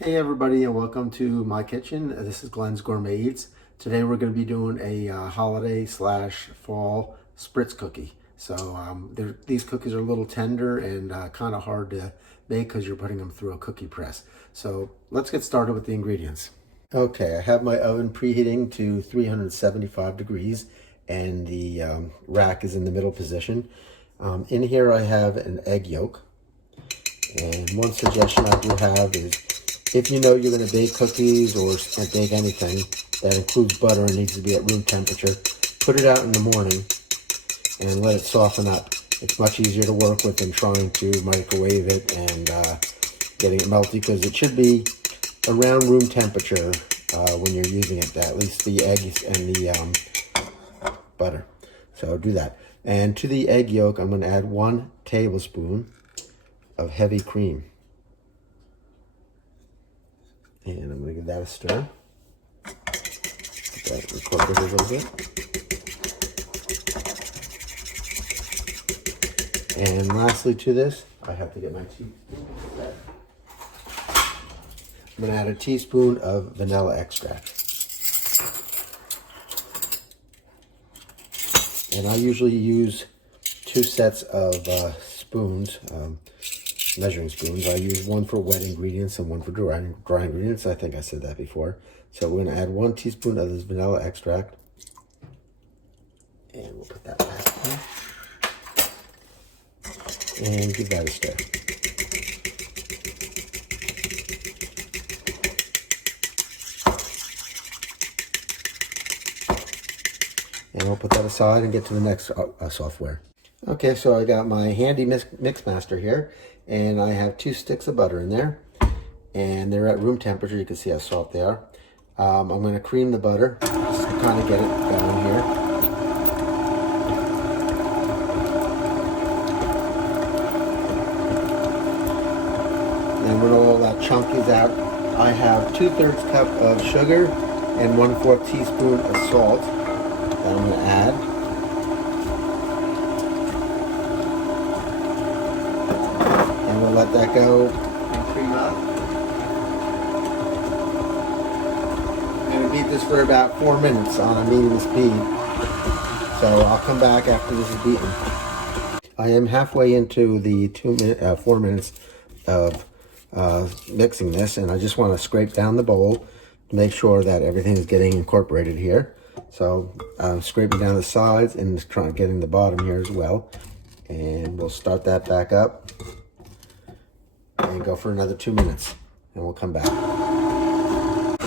Hey everybody, and welcome to my kitchen. This is Glenn's Gourmet Eats. Today we're going to be doing a holiday slash fall Spritz cookie. So these cookies are a little tender and kind of hard to make because you're putting them through a cookie press. So let's get started with the ingredients. Okay, I have my oven preheating to 375 degrees and the rack is in the middle position. In here I have an egg yolk. And one suggestion I do have is, if you know you're going to bake cookies or bake anything that includes butter and needs to be at room temperature, put it out in the morning and let it soften up. It's much easier to work with than trying to microwave it and getting it melty, because it should be around room temperature when you're using it, at least the eggs and the butter. So do that. And to the egg yolk, I'm going to add 1 tablespoon of heavy cream. And I'm going to give that a stir. Get that incorporated a little bit. And lastly to this, I have to get my teaspoon. I'm going to add a teaspoon of vanilla extract. And I usually use 2 sets of spoons, measuring spoons. I use one for wet ingredients and one for dry ingredients. I think I said that before. So we're going to add 1 teaspoon of this vanilla extract. And we'll put that back in. And give that a stir. And we'll put that aside and get to the next software. Okay, so I got my handy mix master here, and I have 2 sticks of butter in there, and they're at room temperature. You can see how soft they are. I'm going to cream the butter, just to kind of get it going here. And when all that chunk is out, I have 2/3 cup of sugar and 1/4 teaspoon of salt that I'm going to add. We'll let that go and cream up. I'm going to beat this for about 4 minutes on a medium speed. So I'll come back after this is beaten. I am halfway into the 4 minutes of mixing this, and I just want to scrape down the bowl to make sure that everything is getting incorporated here. So I'm scraping down the sides and trying getting the bottom here as well. And we'll start that back up and go for another 2 minutes, and we'll come back.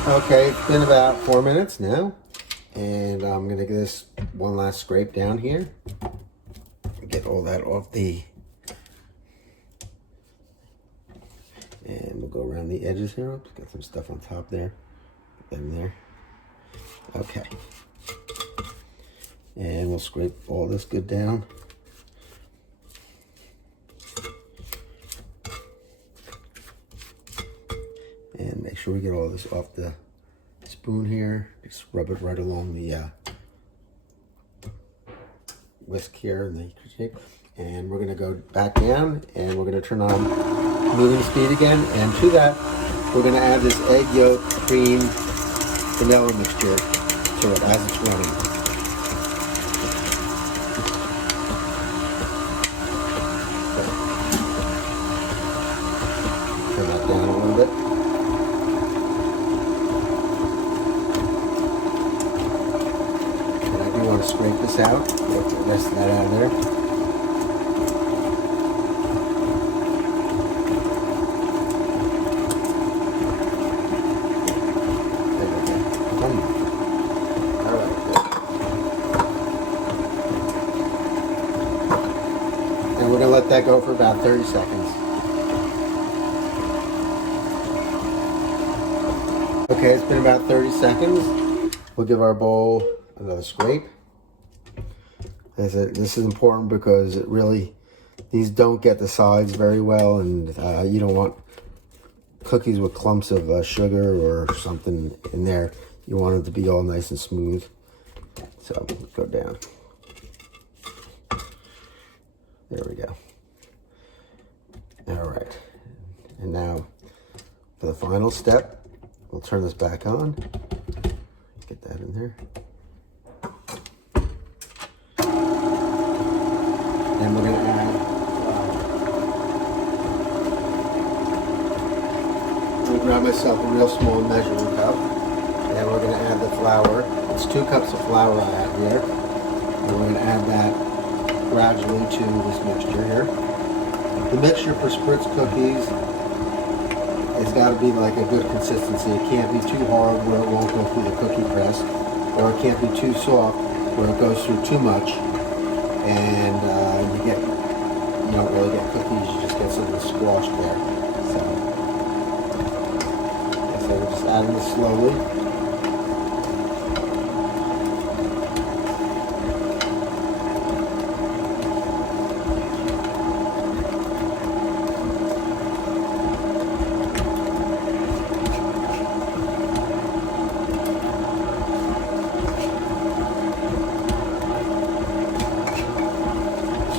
Okay, it's been about 4 minutes now, and I'm gonna give this one last scrape down here. Get all that off the, and we'll go around the edges here. Oops, got some stuff on top there. Put them there. Okay. And we'll scrape all this good down. And make sure we get all this off the spoon here. Just rub it right along the whisk here and the shape. And we're going to go back down, and we're going to turn on moving speed again. And to that, we're going to add this egg yolk, cream, vanilla mixture to it as it's running. Turn that down a little bit. Scrape this out, get the rest of that out of there. There we go. Alright, good. And we're going to let that go for about 30 seconds. Okay, it's been about 30 seconds. We'll give our bowl another scrape. This is important because it really, these don't get the sides very well, and you don't want cookies with clumps of sugar or something in there. You want it to be all nice and smooth. So go down. There we go. All right. And now For the final step, we'll turn this back on. Get that in there. And we're going to add I'm going to grab myself a real small measuring cup. And we're going to add the flour. It's 2 cups of flour I have here. And we're going to add that gradually to this mixture here. The mixture for Spritz cookies has got to be like a good consistency. It can't be too hard where it won't go through the cookie press, or it can't be too soft where it goes through too much, and you don't really get cookies. You just get something squashed there. So we're just adding this slowly.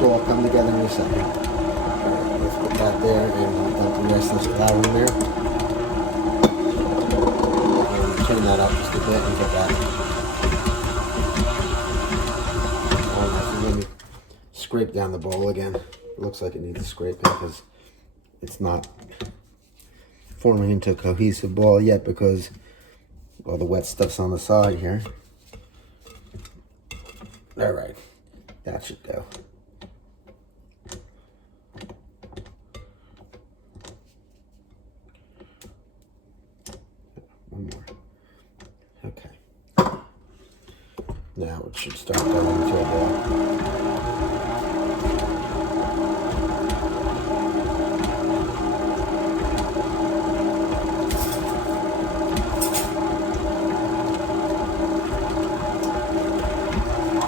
All come together in a second. Alright, let's put that there and dump the rest of this flour in there. And turn that up just a bit and get that. Let me scrape down the bowl again. It looks like it needs scraping because it's not forming into a cohesive ball yet because all the wet stuff's on the side here. Alright, that should go. One more. Okay. Now it should start going into a ball.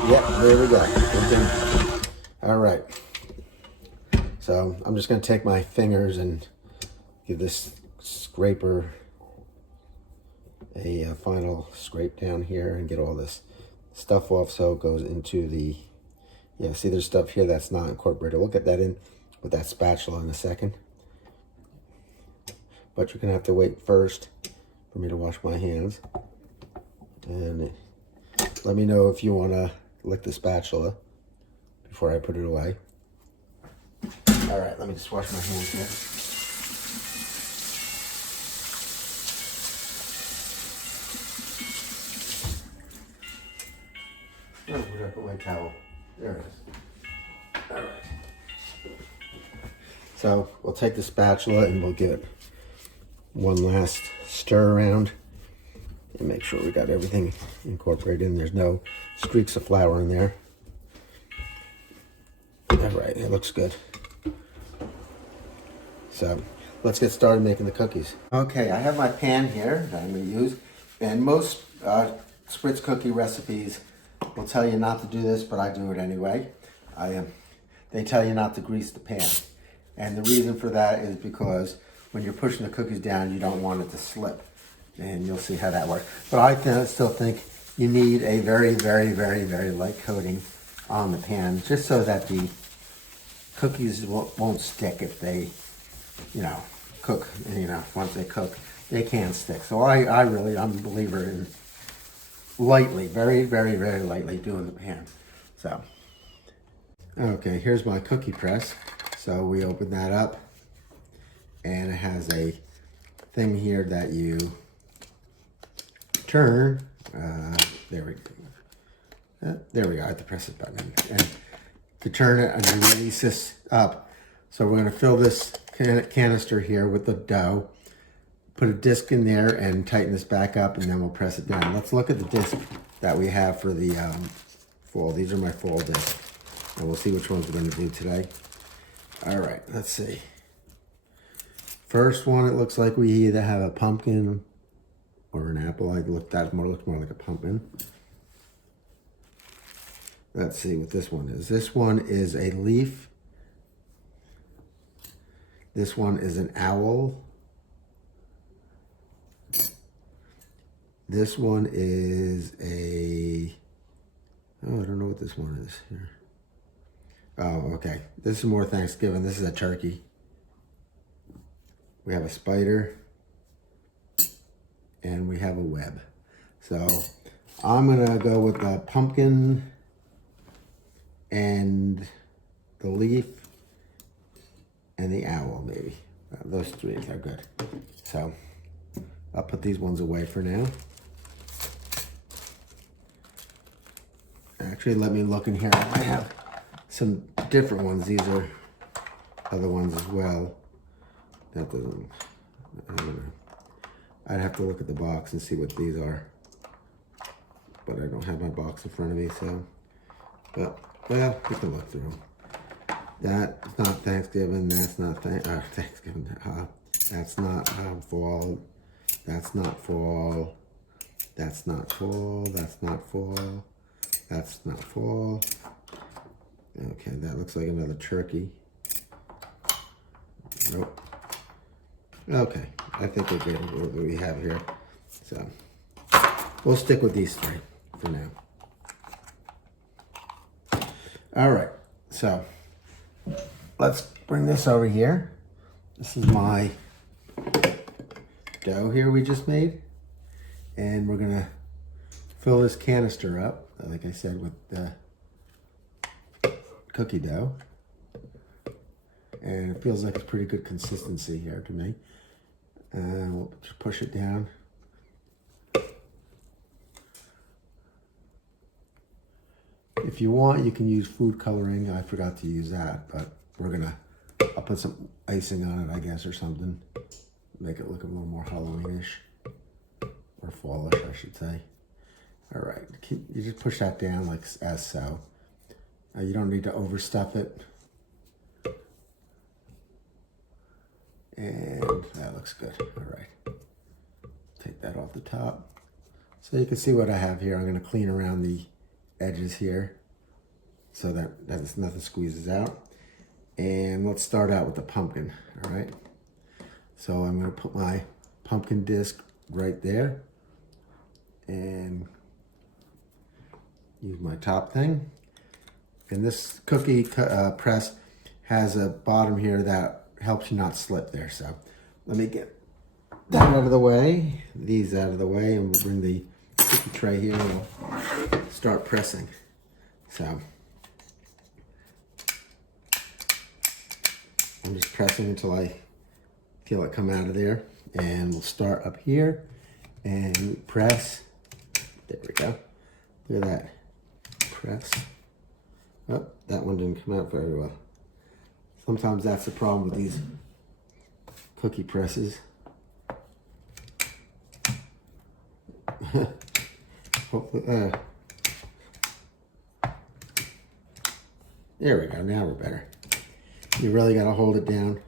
Yep, there we go. All right. So I'm just going to take my fingers and give this scraper a final scrape down here and get all this stuff off so it goes into the, see there's stuff here that's not incorporated. We'll get that in with that spatula in a second. But you're going to have to wait first for me to wash my hands. And let me know if you want to lick the spatula before I put it away. All right, let me just wash my hands here. Oh, put up a white towel. There it is. All right. So we'll take the spatula and we'll give it one last stir around and make sure we got everything incorporated in. There's no streaks of flour in there. All right, it looks good. So let's get started making the cookies. Okay, I have my pan here that I'm going to use, and most Spritz cookie recipes will tell you not to do this, but I do it anyway. They tell you not to grease the pan, and the reason for that is because when you're pushing the cookies down, you don't want it to slip, and you'll see how that works. But I still think you need a very, very, very, very light coating on the pan, just so that the cookies won't stick if they, cook. And, once they cook, they can't stick. So I'm a believer in lightly, very, very, very lightly doing the pan. So, okay, here's my cookie press. So we open that up, and it has a thing here that you turn. There we go. There we go. I have to press this button. And to turn it and release this up. So we're going to fill this canister here with the dough, put a disc in there and tighten this back up, and then we'll press it down. Let's look at the disc that we have for the fall. These are my fall discs, and we'll see which ones we're going to do today. All right, let's see. First one, it looks like we either have a pumpkin or an apple. That looks more like a pumpkin. Let's see what this one is. This one is a leaf. This one is an owl. This one is I don't know what this one is here. Oh, okay. This is more Thanksgiving. This is a turkey. We have a spider. we have a web. So I'm gonna go with the pumpkin and the leaf and the owl, maybe. Those three are good. So I'll put these ones away for now. Actually, let me look in here. I might have some different ones. These are other ones as well. That doesn't, I don't know. I'd have to look at the box and see what these are. But I don't have my box in front of me, so. But, well, we can look through them. That's not Thanksgiving. That's not Thanksgiving. That's not fall. That's not fall. That's not fall. That's not fall. That's not fall. Okay, that looks like another turkey. Nope. Okay, I think we're good with what we have here. So, we'll stick with these three for now. All right, so let's bring this over here. This is my dough here we just made. And we're gonna fill this canister up, like I said, with the cookie dough. And it feels like it's pretty good consistency here to me. We'll just push it down. If you want, you can use food coloring. I forgot to use that, but I'll put some icing on it, I guess, or something. Make it look a little more Halloween-ish. Or fallish, I should say. All right, you just push that down like as so. You don't need to overstuff it. And that looks good. All right. Take that off the top. So you can see what I have here. I'm going to clean around the edges here so that nothing squeezes out. And let's start out with the pumpkin. All right. So I'm going to put my pumpkin disc right there and use my top thing. And this cookie press has a bottom here that helps you not slip there. So let me get that out of the way, these out of the way, and we'll bring the cookie tray here and we'll start pressing. So I'm just pressing until I feel it come out of there. And we'll start up here and press. There we go. Look at that. Press. Oh, that one didn't come out very well. Sometimes that's the problem with these cookie presses. Hopefully, there we go. Now we're better. You really got to hold it down.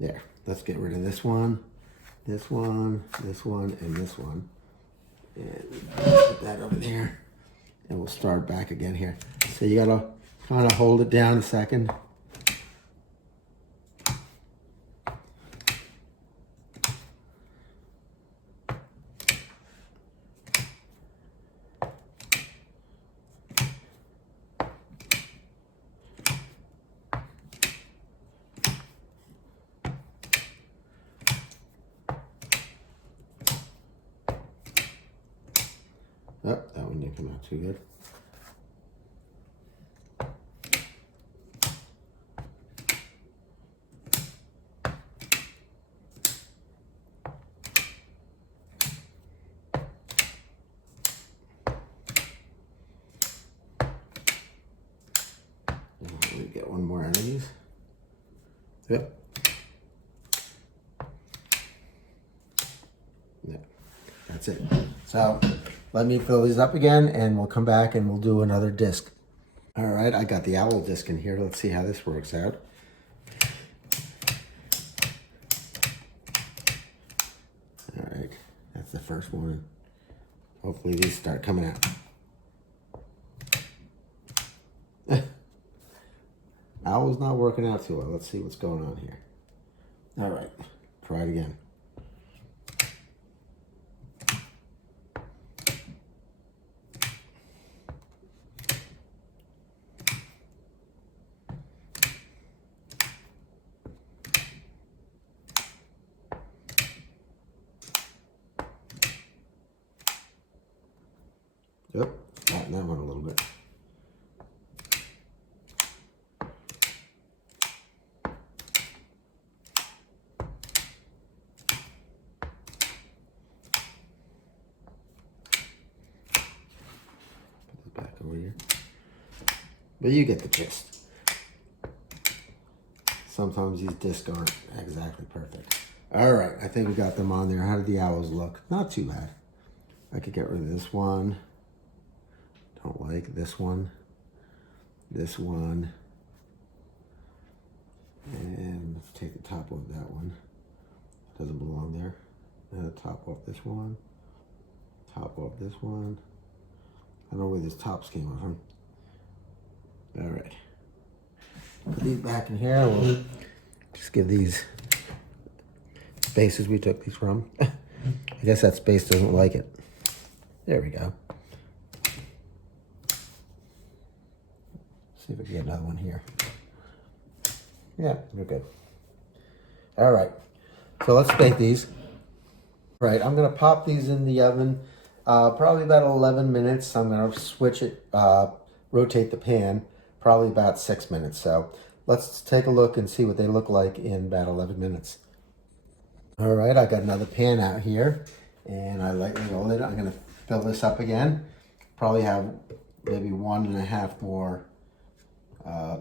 There. Let's get rid of this one, this one, this one, and this one. And put that over there. And we'll start back again here. So you gotta kind of hold it down a second. Oh, that one didn't come out too good. Let me get one more out of these. Yep. Yep. That's it. So let me fill these up again and we'll come back and we'll do another disc. All right, I got the owl disc in here. Let's see how this works out. All right, that's the first one. Hopefully these start coming out. Owl's not working out too well. Let's see what's going on here. All right, try it again. Oop, flatten that one a little bit. Put this back over here. But you get the gist. Sometimes these discs aren't exactly perfect. All right, I think we got them on there. How did the owls look? Not too bad. I could get rid of this one. Don't like this one. This one. And let's take the top off that one. Doesn't belong there. And the top off this one. Top off this one. I don't know where these tops came off, huh? All right. Put these back in here. We'll just give these spaces we took these from. I guess that space doesn't like it. There we go. See if we can get another one here. Yeah, we're good. All right, so let's bake these. All right, I'm gonna pop these in the oven, probably about 11 minutes. I'm gonna switch it, rotate the pan, probably about 6 minutes. So let's take a look and see what they look like in about 11 minutes. All right, I got another pan out here and I lightly roll it. I'm gonna fill this up again. Probably have maybe 1.5 more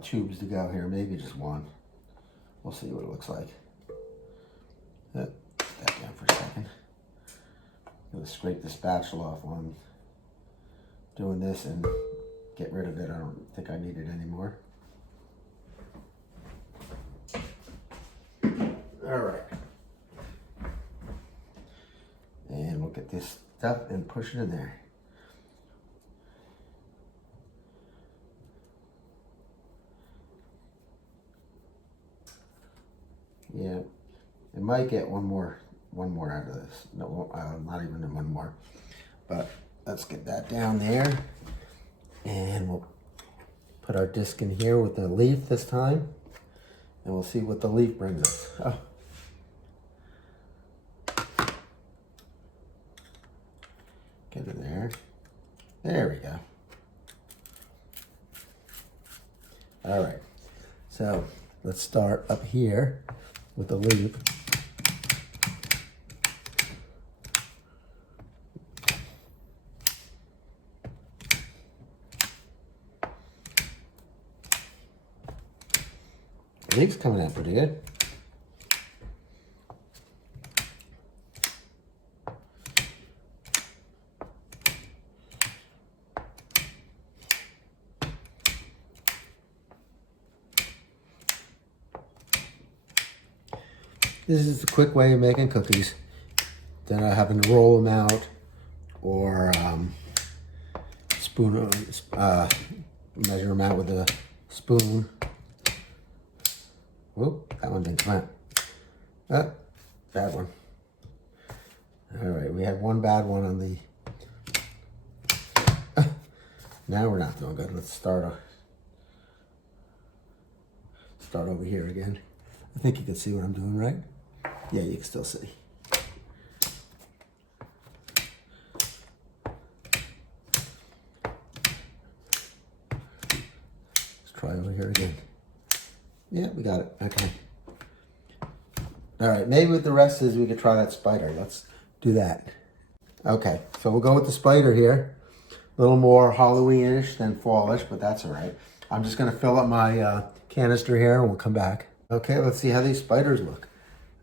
tubes to go here, maybe just one. We'll see what it looks like. Put that down for a second. I'm gonna scrape the spatula off while I'm doing this and get rid of it. I don't think I need it anymore. All right. And we'll get this stuff and push it in there. Yeah, it might get one more out of this. No, not even one more. But let's get that down there, and we'll put our disc in here with the leaf this time, and we'll see what the leaf brings us. Oh. Get in there. There we go. All right, so let's start up here with the leaf. The leaf's coming out pretty good. This is a quick way of making cookies. Then not having to roll them out or measure them out with a spoon. Whoop, that one didn't come out. Ah, bad one. All right, we had one bad one on the... Now we're not doing good. Let's start over here again. I think you can see what I'm doing, right? Yeah, you can still see. Let's try over here again. Yeah, we got it. Okay. All right, maybe with the rest is we could try that spider. Let's do that. Okay, so we'll go with the spider here. A little more Halloween-ish than fallish, but that's all right. I'm just gonna fill up my canister here and we'll come back. Okay, let's see how these spiders look.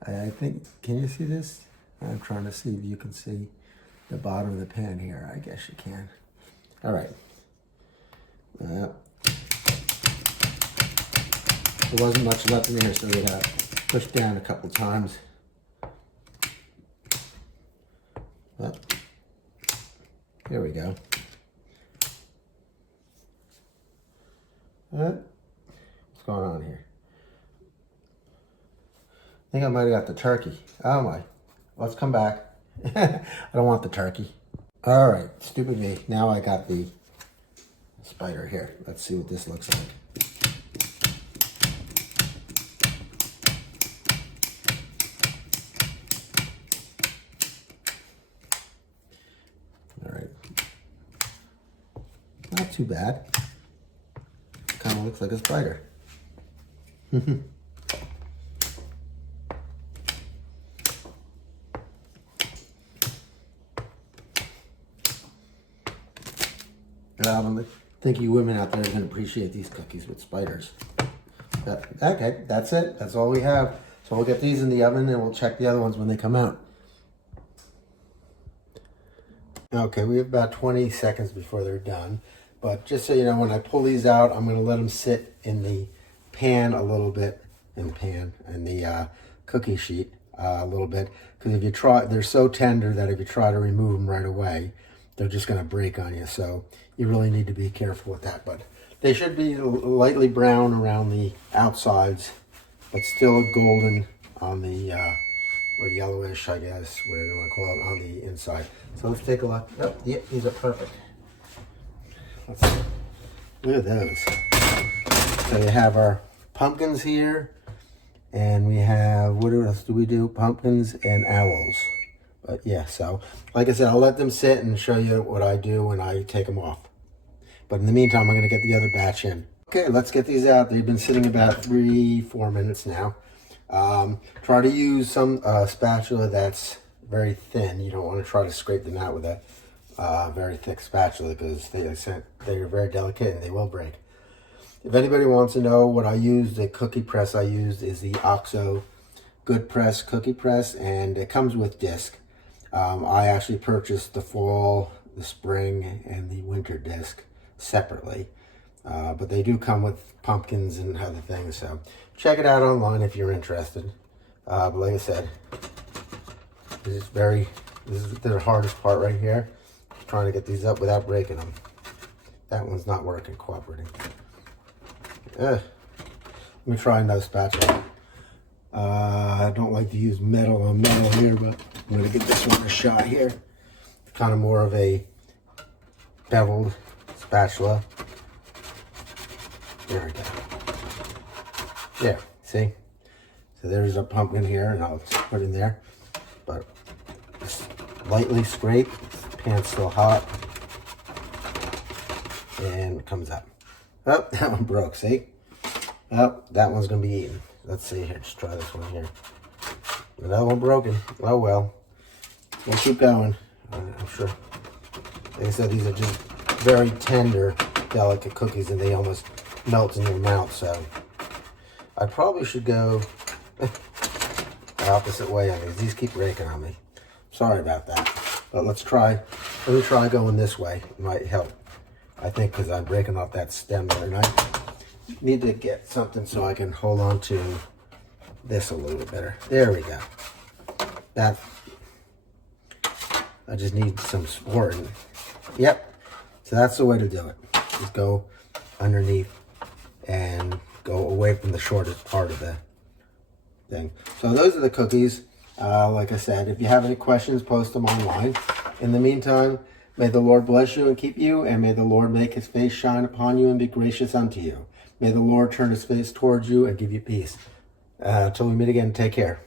I think, can you see this? I'm trying to see if you can see the bottom of the pan here. I guess you can. All right. There wasn't much left in here, so we got pushed down a couple times. There we go. What's going on here? I think I might have got the turkey. Oh my. Let's come back. I don't want the turkey. All right, stupid me. Now I got the spider here. Let's see what this looks like. All right. Not too bad. Kind of looks like a spider. I don't think you women out there are going to appreciate these cookies with spiders. Okay, that's it. That's all we have. So we'll get these in the oven and we'll check the other ones when they come out. Okay, we have about 20 seconds before they're done. But just so you know, when I pull these out, I'm going to let them sit in the pan a little bit, in the cookie sheet a little bit. Because if you try, they're so tender that if you try to remove them right away, they're just going to break on you. So you really need to be careful with that. But they should be lightly brown around the outsides, but still golden on the, or yellowish, I guess, whatever you want to call it, on the inside. So let's take a look. Oh, yeah, these are perfect. Let's see. Look at those. So you have our pumpkins here, and we have, what else do we do? Pumpkins and owls. But yeah, so like I said, I'll let them sit and show you what I do when I take them off. But in the meantime, I'm going to get the other batch in. Okay, let's get these out. They've been sitting about 3-4 minutes now. Try to use some spatula that's very thin. You don't want to try to scrape them out with a very thick spatula because they're very delicate and they will break. If anybody wants to know what I use, the cookie press I used is the OXO Good Press cookie press, and it comes with disc. I actually purchased the fall, the spring, and the winter disc separately. But they do come with pumpkins and other things, so check it out online if you're interested. But like I said, this is the hardest part right here, trying to get these up without breaking them. That one's not working, cooperating. Let me try another spatula. I don't like to use metal on metal here, but I'm going to give this one a shot here. It's kind of more of a beveled spatula. There we go. There, see? So there's a pumpkin here, and I'll just put it in there. But just lightly scrape. The pan's still hot. And it comes up. Oh, that one broke, see? Oh, that one's going to be eaten. Let's see here. Just try this one here. Another one broken. Oh, well. We'll keep going. I'm sure. Like I said, these are just very tender, delicate cookies, and they almost melt in your mouth. So I probably should go the opposite way on these. These keep breaking on me. Sorry about that. But let's try. Let me try going this way. It might help. I think because I'm breaking off that stem there, and I need to get something so I can hold on to this a little bit better. There we go. That, I just need some support. Yep. So that's the way to do it. Just go underneath and go away from the shortest part of the thing. So those are the cookies. Like I said, if you have any questions, post them online. In the meantime, may the Lord bless you and keep you, and may the Lord make his face shine upon you and be gracious unto you. May the Lord turn his face towards you and give you peace. Until we meet again, take care.